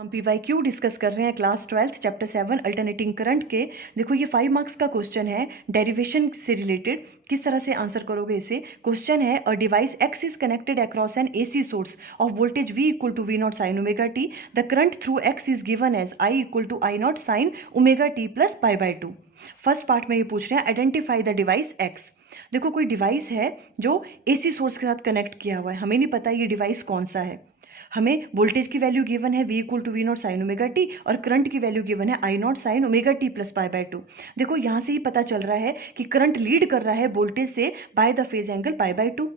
हम PYQ discuss कर रहे हैं class 12th chapter 7 alternating current के। देखो ये 5 मार्क्स का क्वेश्चन है डेरिवेशन से रिलेटेड। किस तरह से आंसर करोगे इसे। क्वेश्चन है a device X is connected across an AC source of voltage V equal to V0 sine omega t. The current through X is given as I equal to I0 sine omega t plus pi by two. First part में ये पूछ रहे हैं identify the device X। देखो कोई device है जो AC source के साथ कनेक्ट किया हुआ है, हमें नहीं पता ये डिवाइस कौन सा है। हमें वोल्टेज की वैल्यू गिवन है V equal to V0 sine omega t और करंट की वैल्यू गिवन है I0 sine omega t plus pi by two. देखो यहाँ से ही पता चल रहा है कि करंट लीड कर रहा है वोल्टेज से by the phase angle pi by to.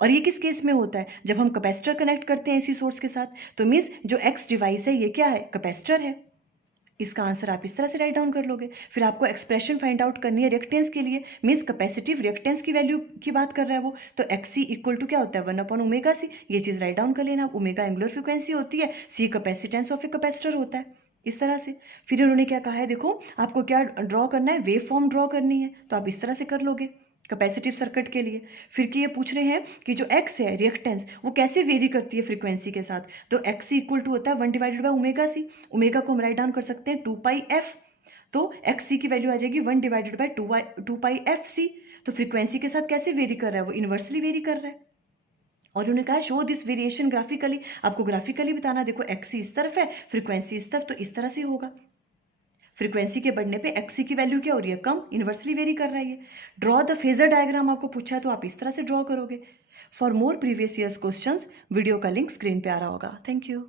और ये किस केस में होता है, जब हम कैपेसिटर कनेक्ट करते हैं इसी सोर्स के साथ। तो मीन्स जो एक्स डिवाइस है ये क्या है, कैपेसिटर है। इसका आंसर आप इस तरह से राइट डाउन कर लोगे। फिर आपको एक्सप्रेशन फाइंड आउट करनी है रिएक्टेंस के लिए। मीन्स कैपेसिटिव रिएक्टेंस की वैल्यू की बात कर रहा है वो, तो XC इक्वल टू क्या होता है 1/ओमेगा C। ये चीज़ राइट डाउन कर लेना। ओमेगा एंगुलर फ्रिक्वेंसी होती है, C capacitance of a capacitor होता है। इस तरह से फिर इन्होंने क्या कहा है, देखो आपको क्या ड्रॉ करना है, वेव फॉर्म ड्रॉ करनी है, तो आप इस तरह से कर लोगे कैपेसिटिव सर्किट के लिए। फिर कि ये पूछ रहे हैं कि जो एक्स है रिएक्टेंस वो कैसे वेरी करती है फ्रीक्वेंसी के साथ। तो एक्स इक्वल टू होता है 1/ओमेगा C। ओमेगा को हम राइट डाउन कर सकते हैं 2πf। तो एक्स सी की वैल्यू आ जाएगी 1/2πf c। तो फ्रीक्वेंसी के साथ कैसे वेरी कर रहा है, वो इन्वर्सली वेरी कर रहा है। और उन्होंने कहा शो दिस वेरिएशन ग्राफिकली, आपको ग्राफिकली बताना। देखो एक्सी इस तरफ है, फ्रीक्वेंसी इस तरफ, तो इस तरह से होगा। फ्रीक्वेंसी के बढ़ने पे एक्सी की वैल्यू क्या हो रही है, कम, इन्वर्सली वेरी कर रहा है ये। ड्रॉ द फेजर डायग्राम आपको पूछा है तो आप इस तरह से ड्रॉ करोगे। For more previous years questions video का लिंक स्क्रीन पे आ रहा होगा। Thank you.